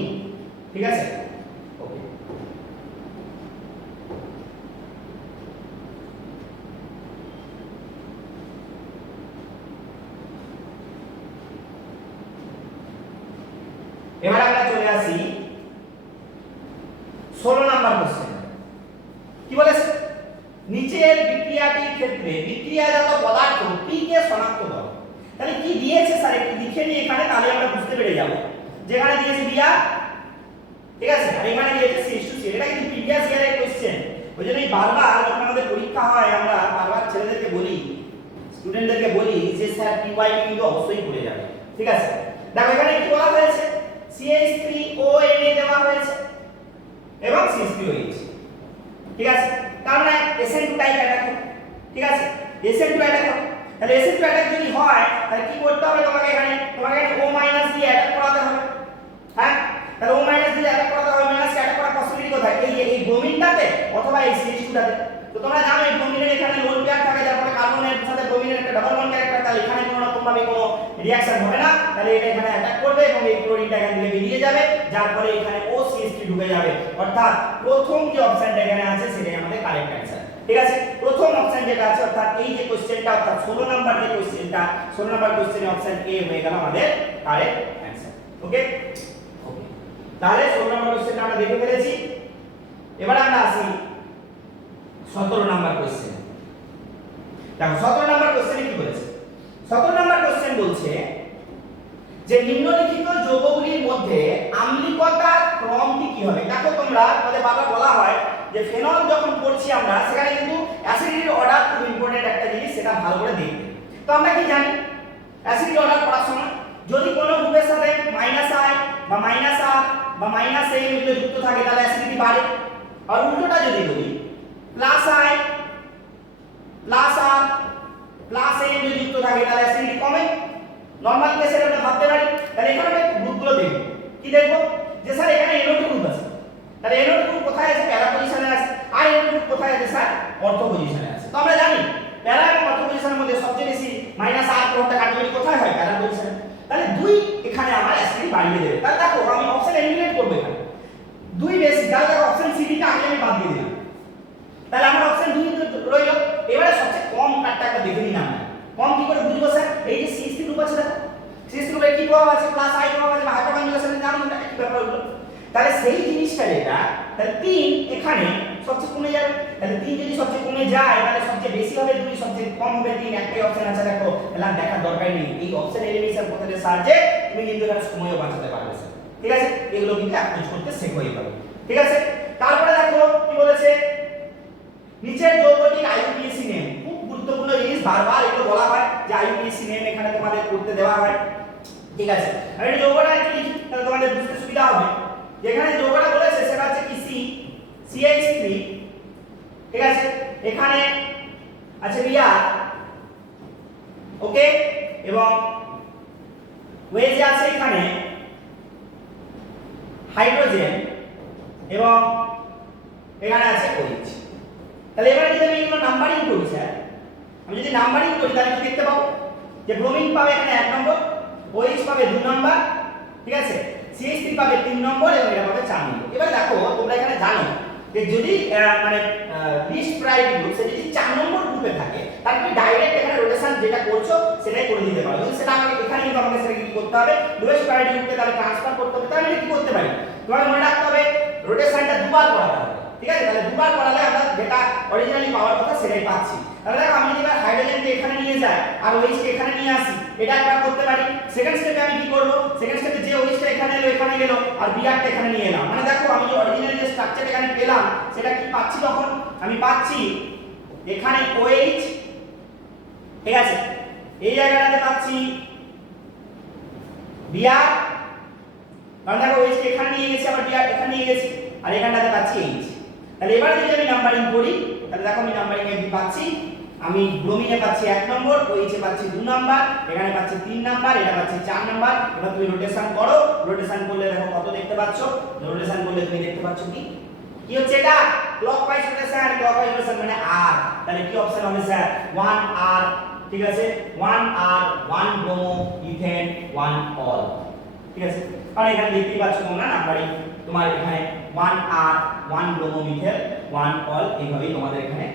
ঠিক আছে। ওকে, এবার আমরা চলে আসি 16 নাম্বার কোশ্চেন। কি বলেছে, নিচের বিক্রিয়াটির ক্ষেত্রে বিক্রিয়াজাত পদার্থ P কে শনাক্ত করো। তাহলে কি দিয়েছে স্যার একটু লিখে নিই এখানে, তাহলে আমরা বুঝতে পেরে যাব। যেখানে দিয়েছে বিয়ার, ঠিক আছে, আর এখানে দিয়েছে C2C, এটা কিন্তু প্রিভিয়াস ইয়ারের কোশ্চেন। ওইজন্যই বারবার যখন আমাদের পরীক্ষা হয় আমরা বারবার ছেলেদেরকে বলি, স্টুডেন্টদেরকে বলি যে স্যার PY কিন্তু অবশ্যই পড়ে যাবে, ঠিক আছে। দেখো এখানে কি বলা হয়েছে, CH3ONA দেওয়া হয়েছে এবং CH3OH, ঠিক আছে, তার মানে SN2 টাইপ অ্যাটাক, ঠিক আছে, SN2 অ্যাটাক। তাহলে অ্যাসিড টু অ্যাটাক যদি হয় তাহলে কি করতে হবে তোমাকে এখানে O মাইনাস দিয়ে অ্যাটাক করাতে হবে। হ্যাঁ, তাহলে O মাইনাস দিয়ে অ্যাটাক করাতে হবে, মাইনাস অ্যাটাক করার পসিবিলিটি কোথায়? এই ব্রোমিনটাতে অথবা এই CH2টাতে। তো তোমরা জানো এই ব্রোমিনের এখানে লোন পেয়ার থাকে, যার ফলে কার্বনের সাথে ব্রোমিনের একটা ডাবল বন্ড ক্যারেক্টার, তাহলে এখানে কোনো রকম ভাবে কোনো রিঅ্যাকশন হবে না, তাহলে এটা এখানে অ্যাটাক করবে এবং এই ক্লোরিনটা এখান থেকে বেরিয়ে যাবে, যার ফলে এখানে OCH3 ঢুকে যাবে। অর্থাৎ প্রথম যে অপশনটা এখানে আছে সেটাই আমাদের কারেক্ট অ্যানসার। ঠিক আছে, প্রথম অপশন যেটা আছে অর্থাৎ এই যে কোশ্চেনটা অর্থাৎ 16 নাম্বার যে কোশ্চেনটা, 16 নাম্বার কোশ্চেনে অপশন এ হয়ে গেল আমাদের কারেক্ট অ্যানসার। ওকে ওকে, তাহলে 16 নাম্বার কোশ্চেনটা আমরা দেখে ফেলেছি। এবার আমরা আসি 17 নাম্বার কোশ্চেন। দেখো 17 নাম্বার কোশ্চেনে কি বলেছে? 17 নাম্বার কোশ্চেন বলছে যে নিম্নলিখিত যৌগগুলির মধ্যে আম্লিকতার ক্রমটি কি হবে? দেখো তোমরা তোমাদের বারবার বলা হয় যে ফেনল যখন পড়ছি আমরা সেখানে কিন্তু অ্যাসিডিটির অর্ডার খুব ইম্পর্টেন্ট একটা জিনিস, সেটা ভালো করে দেখবে। তো আমরা কি জানি অ্যাসিডিটি অর্ডার পড়ার সময় যদি কোনো গ্রুপের সাথে -i বা -r বা -a এগুলো যুক্ত থাকে তাহলে অ্যাসিডিটি বাড়ে, আর উল্টোটা যদি বলি +i +r +a যদি যুক্ত থাকে তাহলে অ্যাসিডিটি কমে। নরমাল কেসে আমরা ভাবতে পারি, তাহলে এখানে আমরা গ্রুপগুলো দেখব। কি দেখব? যে স্যার এখানে NO2 গ্রুপ আছে, তাহলে NO2 গ্রুপ কোথায় আছে? প্যারা পজিশনে আছে। আর NO2 গ্রুপ কোথায় আছে স্যার? অর্থো পজিশনে আছে। তো আমরা জানি প্যারা এবং অর্থো পজিশনের মধ্যে সবচেয়ে বেশি -r প্রভাবটা কার্যকরী কোথায় হয়? প্যারা পজিশনে। তাহলে 2 এখানে আমার অ্যাসিডিটি বাড়িয়ে দেবে। তাহলে দেখো আমি অপশন এলিমিনেট করব এখানে 2 বেশি, তাহলে দেখো অপশন সি টা আগে আমি বাদ দিয়ে দিলাম, তাহলে আমার অপশন 2 রইল। এবারে সবচেয়ে কম কাটটা একটা দেখে নিলাম। কম কি করে বুঝবো স্যার? এই যে CH3 গ্রুপ আছে দেখো, CH3 গ্রুপে কি প্রভাব আছে? +i প্রভাব আছে, হাইড্রোজেন জানো এটা কি ব্যাপার হলো? তাহলে সেই জিনিসটা যেটা, তাহলে 3 এখানে সবচেয়ে কমে যাবে। তাহলে 3 যদি সবচেয়ে কমে যায় তাহলে সবচেয়ে বেশি হবে 2, সবচেয়ে কম হবে 3। একটাই অপশন আছে দেখো, তাহলে দেখার দরকার নেই। এই অপশন এলিমিনেশন পদ্ধতির সাহায্যে তুমি কিন্তু এখানে সময়ও বাঁচাতে পারবে স্যার। ঠিক আছে, এগুলো কিন্তু অ্যাপ্রোচ করতে শেখো এইভাবে। ঠিক আছে, তারপরে দেখো কি বলেছে, নিচের যৌগটির IUPAC নেম। খুব গুরুত্বপূর্ণ জিনিস, বারবার এগুলো বলা হয় যে IUPAC নেম এখানে তোমাদের করতে দেওয়া হয়। ঠিক আছে, আমি এই যৌগটা একটু লিখি তাহলে তোমাদের বুঝতে সুবিধা হবে। যেখানে যৌগটা বলেছে সেটা হচ্ছে কি CH3। ঠিক আছে, এখানে আছে Br, ওকে, এবং ওয়েজে আছে এখানে হাইড্রোজেন এবং এখানে আছে OH। তাহলে এবারে যদি আমি এগুলো নাম্বারিং করি স্যার, আমি যদি নাম্বারিং করি তাহলে কি দেখতে পাবো যে ব্রোমিন পাবে এখানে 1 নম্বর, OH পাবে 2 নম্বর, ঠিক আছে, CH3 পাবে 3 নম্বর এবং এটা পাবে 4 নম্বর। এবারে দেখো তোমরা এখানে জানো যে যদি মানে লিস্ট প্রায়োরিটি গ্রুপ সে যদি 4 নম্বর গ্রুপে থাকে তাহলে তুমি ডাইরেক্ট এখানে রোটেশন যেটা করছো সেটাই করে দিতে পারো। কিন্তু সেটা আমাকে এখানে কিন্তু আমাকে সেটা কি করতে হবে? লোয়েস্ট প্রায়োরিটি গ্রুপে তাহলে ট্রান্সফার করতে হবে। তাহলে কি করতে পারি? তোমাকে মনে রাখতে হবে রোটেশনটা দুবার করাতে হবে। ঠিক আছে, তাহলে দুবার করালে আমরা যেটা অরিজিনালি পাওয়ার কথা সেটাই পাচ্ছি। তাহলে দেখো আমি যদি হাইড্রোজেনকে এখানে নিয়ে যাই আর OH কে এখানে নিয়ে আসি, এটা একবার করতে পারি। সেকেন্ড স্টেপে আমি কি করব? সেকেন্ড স্টেপে যে OH টা এখানে এলো এখানে গেল আর Br টা এখানে নিয়ে এলাম, মানে দেখো আমি যে অরিজিনালি যে স্ট্রাকচার এখানে পেলাম সেটা কি পাচ্ছি? তখন আমি পাচ্ছি এখানে OH, ঠিক আছে, এই জায়গাটাতে পাচ্ছি Br, কারণ দেখো OH কে এখানে নিয়ে গেছি আবার Br এখানে নিয়ে গেছি আর এখানটাতে পাচ্ছি H। তাহলে এবারে যদি আমি নাম্বারিং করি তাহলে দেখো আমি নাম্বারিং এ কি পাচ্ছি? আমি ব্রোমিনে পাচ্ছি 1 নম্বর, OH এ পাচ্ছি 2 নাম্বার, এখানে পাচ্ছি 3 নাম্বার, এটা পাচ্ছি 4 নাম্বার। এবার তুমি রোটেশন করো, রোটেশন করলে দেখো কত দেখতে পাচ্ছ? রোটেশন করলে তুমি দেখতে পাচ্ছ কি হচ্ছে এটা? Clockwise rotation. ক্লকওয়াইজ রোটেশন মানে R। তাহলে কি অপশন হবে স্যার? 1R। ঠিক আছে, 1R 1 ব্রোমো ইথেন 1 অল। ঠিক আছে, আর এখানে দেখতেই পাচ্ছ তোমরা নাম্বারিং তোমার এখানে 1R 1 ব্রোমো মিথেন 1 অল, এইভাবেই তোমাদের এখানে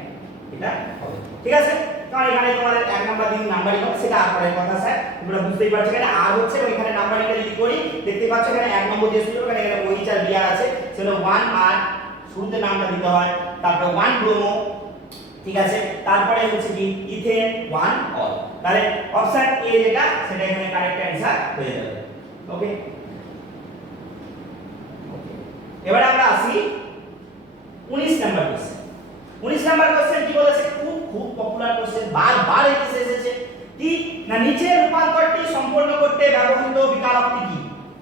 এটা হবে। ঠিক আছে, কারণ এখানে তোমাদের 1 নাম্বার দিন নাম্বারিং হবে সেটা আর পরের কথা স্যার, তোমরা বুঝতেই পারছো এখানে R হচ্ছে এবং এখানে নাম্বারিংটা যদি করি দেখতে পাচ্ছ এখানে 1 নম্বর দিয়ে শুরু, এখানে OH আর Br আছে, সেটা 1R শুরুতে নামটা দিতে হয়, তারপর 1 ব্রোমো, ঠিক আছে, তারপরে হচ্ছে কি ইথেন 1 অল। তাহলে অপশন এ যেটা সেটা এখানে কারেক্ট অ্যানসার হয়ে যাবে। ওকে, এবারে আমরা আসি 19 নাম্বার কোশ্চেন। 19 নাম্বার কোশ্চেন কি বলেছে? খুব পপুলার কোশ্চেন, বারবার এসেছে কি না, নিচের রূপান্তরটি সম্পন্ন করতে ব্যবহৃত বিকারকটি কি?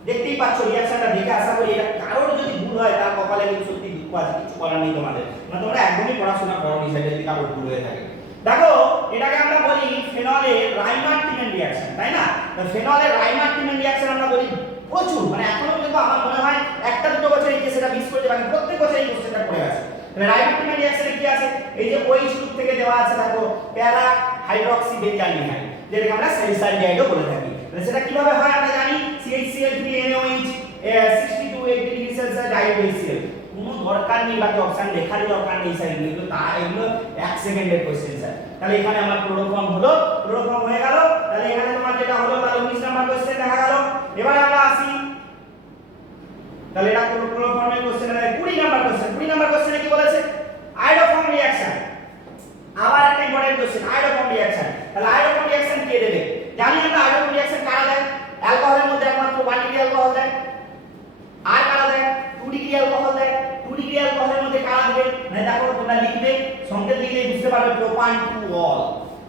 দেখতেই পাচ্ছ রিঅ্যাকশনটা দেখে আশা করি এটা কারোর যদি ভুল হয় তার কপালে কিন্তু সত্যি দুঃখ আছে, কিছু করার নেই তোমাদের, মানে তোমরা একদমই পড়াশোনা করোনি সেটা যদি কারোর ভুল হয়ে থাকে। দেখো এটাকে আমরা বলি ফেনলের রাইমার্টিমেন রিঅ্যাকশন, তাই না? তো ফেনলের রাইমার্টিমেন রিঅ্যাকশন আমরা বলি প্রচুর, মানে এখনো পর্যন্ত আমার মনে হয় একটা দুটো বছর এই কেসটা মিস করতে পারি, প্রত্যেক বছর এই কোশ্চেনটা পড়ে আছে। তাহলে রাইমার্টিমেন রিঅ্যাকশনে কি আছে? এই যে OH গ্রুপ থেকে দেওয়া আছে দেখো প্যারা হাইড্রক্সি বেঞ্জালডিহাইড, যেটাকে আমরা স্যালিসাইলডিহাইডও বলে থাকি। তাহলে সেটা কিভাবে হয় আমরা জানি, CHCl3NaOH 62 ডিগ্রি সেলসিয়াস ডাইওএইচসিএল। কোনো দরকার নেই, বাকি অপশন লেখারই দরকার নেই স্যার, এগুলো এগুলো 1 সেকেন্ডের কোশ্চেন স্যার। তাহলে এখানে আমার ক্লোরোফর্ম হলো, ক্লোরোফর্ম হয়ে গেল। তাহলে এখানে তোমার যেটা হলো তাহলে 19 নাম্বার কোশ্চেন দেখা গেল। এবার আমরা আসি, তাহলে এটা ক্লোরোফর্মের কোশ্চেন। 20 নাম্বার কোশ্চেন, 20 নাম্বার কোশ্চেনে কি বলেছে? Iodoform reaction. আবার একটা ইম্পর্টেন্ট কোশ্চেন, আয়োডোফর্ম রিঅ্যাকশন। তাহলে আয়োডোফর্ম রিঅ্যাকশন কে দেবে? জানি আমরা আয়োডোফর্ম রিঅ্যাকশন কারা দেয়? অ্যালকোহলের মধ্যে একমাত্র 1 ডিগ্রি অ্যালকোহল দেয়। আর কারা দেয়? 2 ডিগ্রি অ্যালকোহল দেয়। 2 ডিগ্রি অ্যালকোহলের মধ্যে কারা দেবে? মানে দেখো তোমরা লিখবে, সংকেত লিখলে বুঝতে পারবে, প্রোপান টু অল।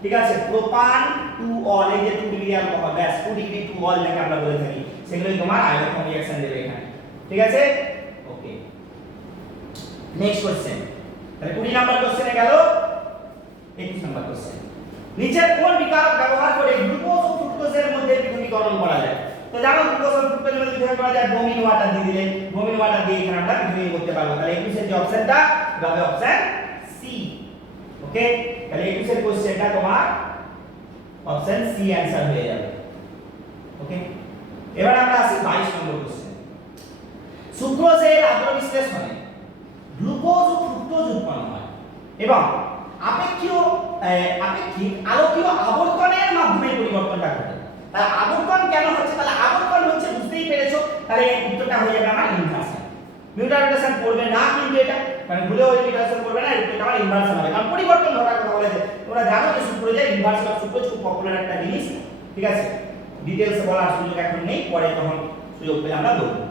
ঠিক আছে, প্রোপান টু অল, এই যে 2 ডিগ্রি অ্যালকোহল, ব্যাস 2 ডিগ্রি টু অল যাকে আমরা বলে থাকি, সেগুলোই তোমার আয়োডোফর্ম রিঅ্যাকশন দেবে এখানে। ঠিক আছে, ওকে। নেক্সট কোশ্চেন, তাহলে 20 নাম্বার কোশ্চেনে গেল। 21 নাম্বার কোশ্চেন, নিচের কোন বিকারক ব্যবহার করে গ্লুকোজ ও ফ্রুক্টোজের মধ্যে পৃথকীকরণ করা যায়? তো জানো গ্লুকোজ ও ফ্রুক্টোজের মধ্যে পৃথকীকরণ করা যায় ব্রোমিন ওয়াটার দিয়ে দিলে, ব্রোমিন ওয়াটার দিয়ে এখানে আমরা পৃথকীকরণ করতে পারবো। তাহলে 21 এর যে অপশনটা হবে অপশন সি। ওকে, তাহলে 21 এর কোশ্চেনটা তোমার অপশন সি অ্যানসার হয়ে যাবে। ওকে, এবার আমরা আসি 22 নম্বর কোশ্চেন। সুক্রোজের আদ্র বিশ্লেষণে গ্লুকোজ ও ফ্রুক্টোজ উৎপন্ন হয় এবং আপেক্ষিক আলোকীয় আবর্তনের মাধ্যমে পরিবর্তনটা ঘটে। তাহলে আবর্তন কেন হচ্ছে? তাহলে আবর্তন হচ্ছে, বুঝতেই পেরেছো, তাহলে উত্তরটা হয়ে যাবে আমার ইনভার্সন। মিউটার রোটেশন করবে না কিন্তু এটা, মানে ভুলেও মিউটারেশন করবে না, উত্তরটা আমার ইনভার্সন হবে, কারণ পরিবর্তন ঘটার কথা বলেছে। তোমরা জানো যে সুক্রোজের ইনভার্সন অফ সুক্রোজ খুব পপুলার একটা জিনিস। ঠিক আছে, ডিটেইলস বলার সুযোগ এখন নেই, পরে তখন সুযোগ পেলে আমরা বলবো।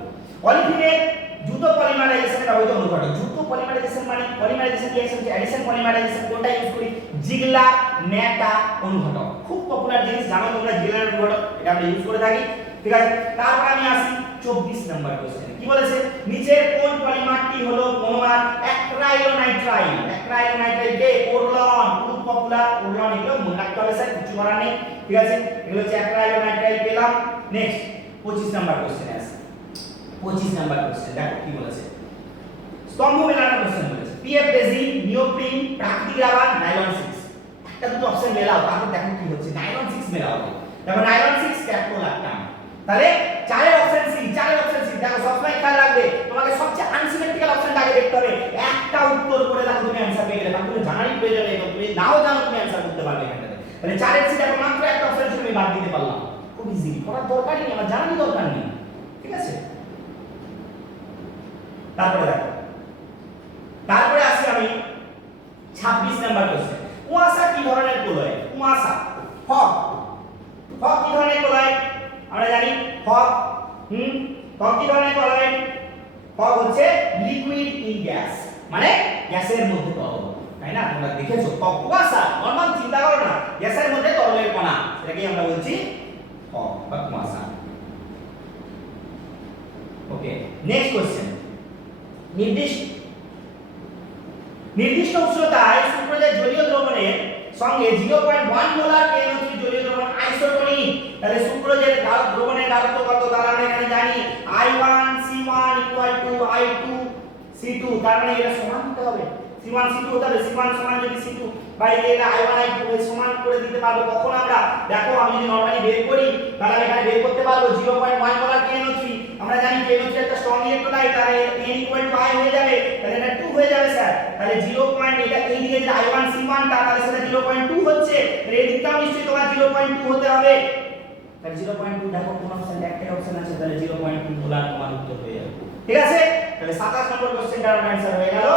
অলিফিনের দ্রুত পলিমারাইজেশনের ব্যবহৃত অনুঘটক। দ্রুত পলিমারাইজেশন মানে পলিমারাইজেশন রিঅ্যাকশন কি অ্যাডিশন পলিমারাইজেশন, কোনটা ইউজ করি? জিগলার ন্যাটা অনুঘটক, খুব পপুলার জিনিস, জানো তোমরা জিগলার অনুঘটক, এটা আমরা ইউজ করে থাকি। ঠিক আছে, তারপর আমি আসি 24 নাম্বার কোশ্চেনে। কি বলেছে? নিচের কোন পলিমারটি হলো মনোমার অ্যাক্রাইলোনাইট্রাইল? অ্যাক্রাইলোনাইট্রাইল কে? ওরলন, খুব পপুলার ওরলন, এগুলো মনে রাখতে হবে স্যার, কিছু করার নেই। ঠিক আছে, এগুলো হচ্ছে অ্যাক্রাইলোনাইট্রাইল পেলাম। নেক্সট 25 নাম্বার কোশ্চেনে আসি। 25 নাম্বার কোশ্চেন দেখো কি বলেছে। স্তম্ভ মেলানোর কোশ্চেন বলেছে। পিএফ রেজিন, নিওপ্রিন, প্রাকৃতিক রাবার, নাইলন 6। একটা দুটো অপশন মেলাও, তারপর দেখো কি হচ্ছে। নাইলন 6 মেলাও, দেখো নাইলন 6 ক্যাপ্রোল্যাকটাম। তাহলে চারের অপশন সি, চারের অপশন সি। দেখো সবসময় খেয়াল রাখবে, তোমাকে সবচেয়ে আনসিমেট্রিক্যাল অপশনটা আগে দেখতে হবে। একটা উত্তর করে দেখো তুমি অ্যানসার পেয়ে গেলে, কারণ তুমি জানারই প্রয়োজন নেই, তুমি নাও জানো তুমি অ্যানসার করতে পারবে এখানে। তাহলে চারের সি দেখো, মাত্র একটা অপশন ছিল, আমি বাদ দিতে পারলাম, খুব ইজি, করার দরকারই নেই, আমার জানারই দরকার নেই। ঠিক আছে, তারপরে আসি আমি 26 নাম্বার কোশ্চেন। কুয়াশা কি ধরনের কলয়? কুয়াশা, ফগ। ফগ কি ধরনের কলয়? আমরা জানি ফগ, ফগ কি ধরনের কলয়? ফগ হচ্ছে লিকুইড ইন গ্যাস, মানে গ্যাসের মধ্যে তরল, তাই না? তোমরা দেখেছো ফগ, কুয়াশা, নরমাল চিন্তা করো না, গ্যাসের মধ্যে তরলের কণা, এটাকে আমরা বলছি ফগ বা কুয়াশা। ওকে, নেক্সট কোশ্চেন। নির্দিষ্ট উষ্ণতায় সুক্রোজের জলীয় দ্রবণের সঙ্গে 0.1 মোলার KNO3 জলীয় দ্রবণ আইসোটোনিক। তাহলে সুক্রোজের দ্রবণের গাঢ়ত্ব কত? তাহলে আমরা এখানে জানি I1C1 = I2C2, তার মানে এটা সমান হতে হবে, C1 C2 হতে হবে। C1 সমান যদি C2 বাই এটা I1 I2 এর সমান করে দিতে পারবো কখন আমরা? দেখো আমি যদি নরমালি বের করি তাহলে আমি এখানে বের করতে পারবো 0.1 মোলার KNO3। আমরা জানি KNO3 একটা স্ট্রং ইলেকট্রোলাইট, তাহলে N = I হয়ে যাবে, তাহলে এটা 2 হয়ে যাবে স্যার। তাহলে 0. এটা এই দিকে যদি I1C1 তাহলে সেটা 0.2 হচ্ছে, তাহলে এই দিকটাও নিশ্চয়ই তোমার 0.2 হতে হবে। তাহলে 0.2 দেখো কোন অপশন, একটাই অপশন আছে, তাহলে 0.2 মোলার তোমার উত্তর হয়ে যাবে। ঠিক আছে, তাহলে 27 নম্বর কোশ্চেনটার आंसर হয়ে গেল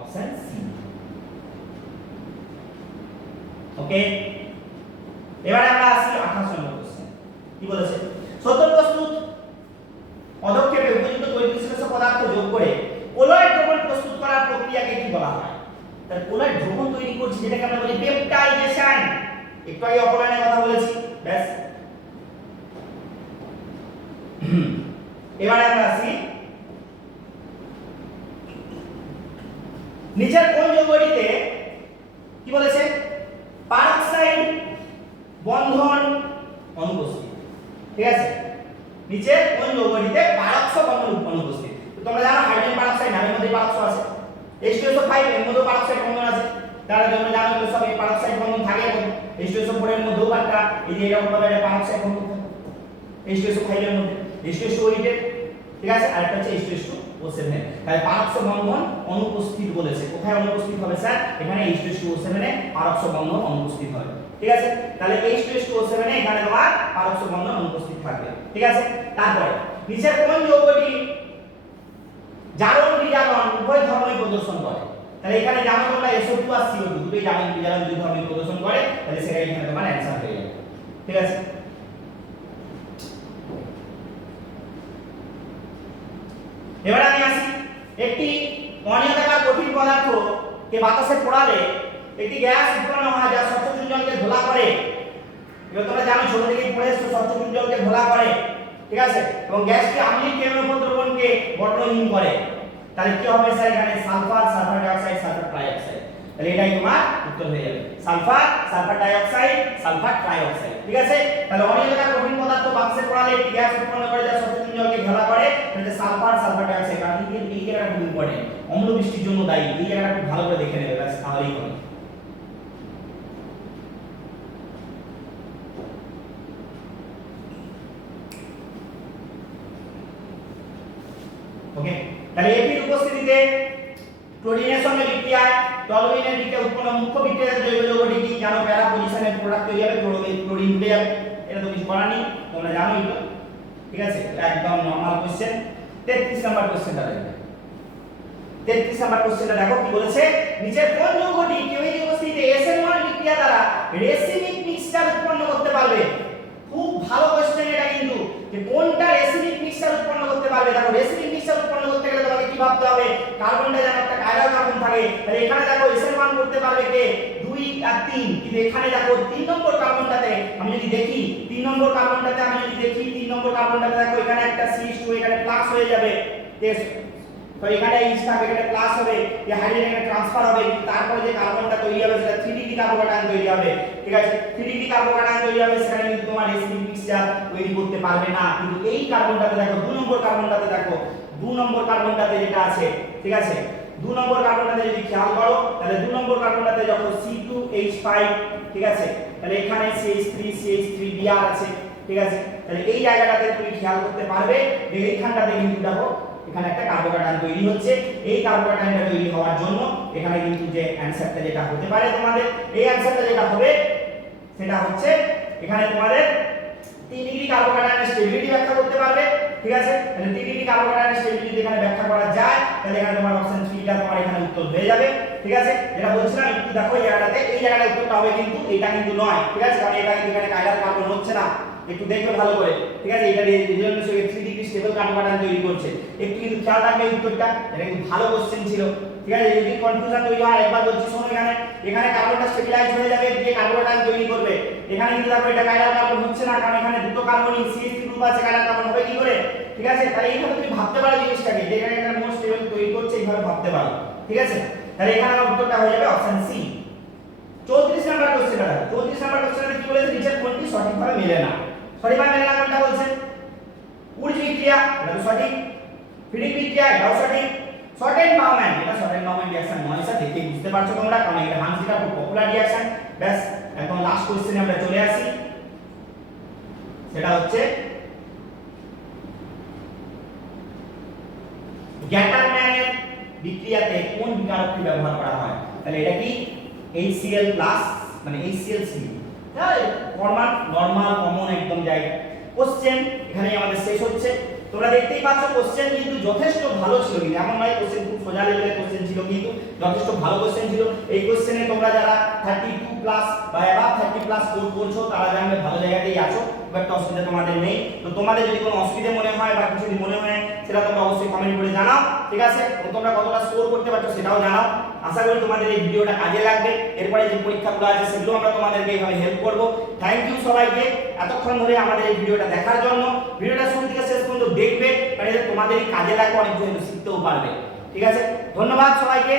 অপশন সি। ওকে, এবারে আমরা আসি 28 নম্বর কোশ্চেন। কি বলেছে? সদ্য প্রস্তুত পদক্ষেপে উপযুক্ত তড়িৎ বিশ্লেষক পদার্থ যোগ করে কোলয়েড দ্রবণ প্রস্তুত করার প্রক্রিয়াকে কি বলা হয়? তাহলে কোলয়েড দ্রবণ তৈরি করছি, যেটাকে আমরা বলি পেপটাইজেশন। একটু আগে অপলাইনের কথা বলেছি, ব্যাস। এবারে আমরা আসি নিচের কোন যৌগটিতে কি বলেছে? ঠিক আছে, নিচের কোন যৌগটিতে পারক্ষ বন্ধন অনুপস্থিত? তো তোমরা জানো হাইড্রোজেন পারক্সাইড নামের মধ্যে পারক্ষ আছে, H2SO5 এর মধ্যে পারক্সাইড বন্ধন আছে, তাহলে তোমরা জানো যে সব এই পারক্সাইড বন্ধন থাকে H2SO4 এর মধ্যেও একটা এই যে এরকম ভাবে একটা পারক্সাইড বন্ধন থাকে H2SO5 এর মধ্যে, H2SO8 এর, ঠিক আছে, আর একটা হচ্ছে H2SO7 এর। তাহলে পারক্ষ বন্ধন অনুপস্থিত বলেছে, কোথায় অনুপস্থিত হবে স্যার? এখানে H2SO7 এ পারক্ষ বন্ধন অনুপস্থিত হবে, ঠিক আছে। তাহলে H2SO7 এ এখানে তোমার পারক্ষ বন্ধন অনুপস্থিত থাকবে, ঠিক আছে। তারপরে নিচের কোন যৌগটি জারণ বিজারণ উভয় ধর্মই প্রদর্শন করে? তাহলে এখানে জানো তোমরা SO2 আর CO2 দুটোই জারণ বিজারণ দুই ধর্মই প্রদর্শন করে, তাহলে সেটা এখানে তোমার অ্যানসার হয়ে যাবে, ঠিক আছে। এবার আমি আসি, একটি অনিয়তাকার কঠিন পদার্থকে বাতাসে পোড়ালে একটি গ্যাস উৎপন্ন হয় যা স্বচ্ছ জলকে ঘোলা করে। এবার তোমরা জানো ছোট থেকেই পড়ে এসেছো স্বচ্ছ জলকে ঘোলা করে, ঠিক আছে, এবং গ্যাসটি আম্লিক কেন্দ্র দ্রবণকে গঠনহীন করে। তাহলে কি হবে স্যার? এখানে sulphur, sulphur dioxide, sulphur trioxide. তাহলে এটাই তোমার উত্তর হয়ে যাবে, sulphur, sulphur dioxide, sulphur trioxide, ঠিক আছে। তাহলে অনিয়তাকার কঠিন পদার্থ বাতাসে পোড়ালে একটি গ্যাস উৎপন্ন করে যা স্বচ্ছ জলকে ঘোলা করে, এটা সালফার, সালফার ডাইঅক্সাইড। কারণ এই জায়গাটা খুব ইম্পর্টেন্ট, অম্ল বৃষ্টির জন্য দায়ী, এই জায়গাটা খুব ভালো করে দেখে নেবে, ব্যাস তাহলেই হবে। ওকে, তাহলে এটির উপস্থিতিতে ক্লোরিনের সঙ্গে বিক্রিয়ায় টলুইনের বিক্রিয়া উৎপন্ন মুখ্য বিক্রিয়ার জৈব যৌগটি কি? জানো প্যারা পজিশনের প্রোডাক্ট তৈরি হবে, ক্লোরিন উঠে যাবে, এটা তো কিছু করার নেই, তোমরা জানো এটা, ঠিক আছে। একদম নরমাল কোশ্চেন। 33 নাম্বার কোশ্চেনটা দেখো, 33 নাম্বার কোশ্চেনটা দেখো কি বলেছে, নিচের কোন যৌগটি কেউই উপস্থিতিতে SN1 বিক্রিয়া দ্বারা রেসিমিক মিক্সচার উৎপন্ন করতে পারবে? খুব ভালো কোশ্চেন এটা কিন্তু, যে কোনটা রেসিমিক মিক্সচার উৎপন্ন করতে পারবে। দেখো রেসিমিক মিক্সচার উৎপন্ন করতে গেলে তোমাকে কি ভাবতে হবে? কার্বনটা যেন একটা কায়রাল কার্বন থাকে, তাহলে এখানে দেখো SN1 করতে পারবে কে? 2 আর 3, কিন্তু এখানে দেখো 3 নম্বর কার্বনটাতে আমি যদি দেখি 3 নম্বর কার্বনটাতে দেখো এখানে একটা CH2 এখানে প্লাস হয়ে যাবে, তো এখানে এইচ থাকবে, এখানে প্লাস হবে, এই হাইড্রোজেনে ট্রান্সফার হবে, তারপরে যে কার্বনটা তৈরি হবে সেটা 3 কার্বোকাটায়ন তৈরি হবে, ঠিক আছে। 3 কার্বোকাটায়ন তৈরি হবে, সেখানে কিন্তু তোমার রেসিমিক মিক্সচার তৈরি করতে পারবে না। কিন্তু এই কার্বনটাতে দেখো 2 নম্বর কার্বনটাতে দেখো 2 নম্বর কার্বনটাতে যেটা আছে, ঠিক আছে, 2 নম্বর কার্বনটাতে যদি খেয়াল করো, তাহলে 2 নম্বর কার্বনটাতে যখন C2H5, ঠিক আছে, তাহলে এখানে CH3Br আছে, ঠিক আছে। তাহলে এই জায়গাটাতে তুমি খেয়াল করতে পারবে যে এইখানটাতে কিন্তু দেখো এখানে একটা কার্বোকাটায়ন তৈরি হচ্ছে। এই কার্বোকাটায়নটা তৈরি হওয়ার জন্য এখানে কিন্তু যে অ্যানসারটা যেটা হতে পারে তোমাদের, এই অ্যানসারটা যেটা হবে সেটা হচ্ছে এখানে তোমাদের 3 ডিগ্রি কার্বোকাটায়নের স্টেবিলিটি ব্যাখ্যা করতে পারবে, ঠিক আছে। তাহলে 3 ডিগ্রি কার্বোকাটায়নের স্টেবিলিটি এখানে ব্যাখ্যা করা যায়, তাহলে এখানে তোমার অপশন 3 টা তোমার এখানে উত্তর হয়ে যাবে, ঠিক আছে। যেটা বলছিলাম একটু দেখো এই জায়গাটাতে, এই জায়গাটা উত্তরটা হবে কিন্তু এটা কিন্তু নয়, ঠিক আছে, কারণ এটা কিন্তু এখানে কাইরাল কার্বন হচ্ছে না, একটু দেখবে ভালো করে, ঠিক আছে। এটা রিজনের সঙ্গে 3 ডিগ্রি স্টেবল কার্বোকাটায়ন তৈরি করছে, একটু কিন্তু খেয়াল রাখবে উত্তরটা, এটা কিন্তু ভালো কোশ্চেন ছিল, ঠিক আছে। যদি কনফিউশন তৈরি হয় একবার বলছি শোনো, এখানে কার্বনটা স্টেবিলাইজ হয়ে যাবে, দিয়ে কার্বোকাটায়ন তৈরি করবে। এখানে কিন্তু দেখো এটা কাইরাল কার্বন হচ্ছে না, কারণ এখানে দুটো কার্বনই CH3 গ্রুপ আছে, কাইরাল কার্বন হবে কি করে, ঠিক আছে। তাহলে এইভাবে তুমি ভাবতে পারো জিনিসটাকে, যে এখানে একটা মোস্ট স্টেবল তৈরি করছে, এইভাবে ভাবতে পারো, ঠিক আছে। তাহলে এখানে আমার উত্তরটা হয়ে যাবে অপশন সি। 34 নাম্বার কোশ্চেনটা দেখো, 34 নাম্বার কোশ্চেনটা কি বলেছে, নিচের কোনটি সঠিকভাবে মেলে না? সঠিকভাবে মেলে না কোনটা বলছে? উর্জ বিক্রিয়া, এটা তো সঠিক। ফিডিং বিক্রিয়া, এটাও সঠিক। শর্টেন বাউম্যান, এটা শর্টেন বাউম্যান রিঅ্যাকশন নয়, স্যার দেখে বুঝতে পারছো তোমরা, কারণ এটা হান্সিটা খুব পপুলার রিঅ্যাকশন। ব্যাস এখন লাস্ট কোশ্চেনে আমরা চলে আসি, সেটা হচ্ছে গ্যাটারম্যানের বিক্রিয়াতে কোন বিকারকটি ব্যবহার করা হয়? তাহলে এটা কি HCl+ মানে HCl3, তাই নরমাল কমন একদম জায়গা। কোশ্চেন এখানেই আমাদের শেষ হচ্ছে। তোমরা দেখতেই পাচ্ছ কোশ্চেন কিন্তু যথেষ্ট ভালো ছিল, কিন্তু এমন নয় কোশ্চেন খুব সোজা লেভেলের কোশ্চেন ছিল, কিন্তু যথেষ্ট ভালো কোশ্চেন ছিল। এই কোশ্চেনে তোমরা যারা 32+ বা অ্যাবাভ 30+ স্কোর করছো তারা জানবে ভালো জায়গাতেই আছো, একটা অসুবিধা তোমাদের নেই। তো তোমাদের যদি কোনো অসুবিধা মনে হয় বা কিছু যদি মনে হয় সেটা তোমরা অবশ্যই কমেন্ট করে জানাও, ঠিক আছে। তোমরা কতটা স্কোর করতে পারছো সেটাও জানাও। আশা করি তোমাদের এই ভিডিওটা কাজে লাগবে, এরপরে যে পরীক্ষাগুলো আছে সেগুলো আমরা তোমাদেরকে এইভাবে হেল্প করব। থ্যাংক ইউ সবাইকে এতক্ষণ ধরে আমাদের এই ভিডিওটা দেখার জন্য। ভিডিওটা শুরু থেকে শেষ পর্যন্ত দেখবে, কারণ এটা তোমাদেরই কাজে লাগবে, অনেক কিছু শিখতেও পারবে, ঠিক আছে। ধন্যবাদ সবাইকে।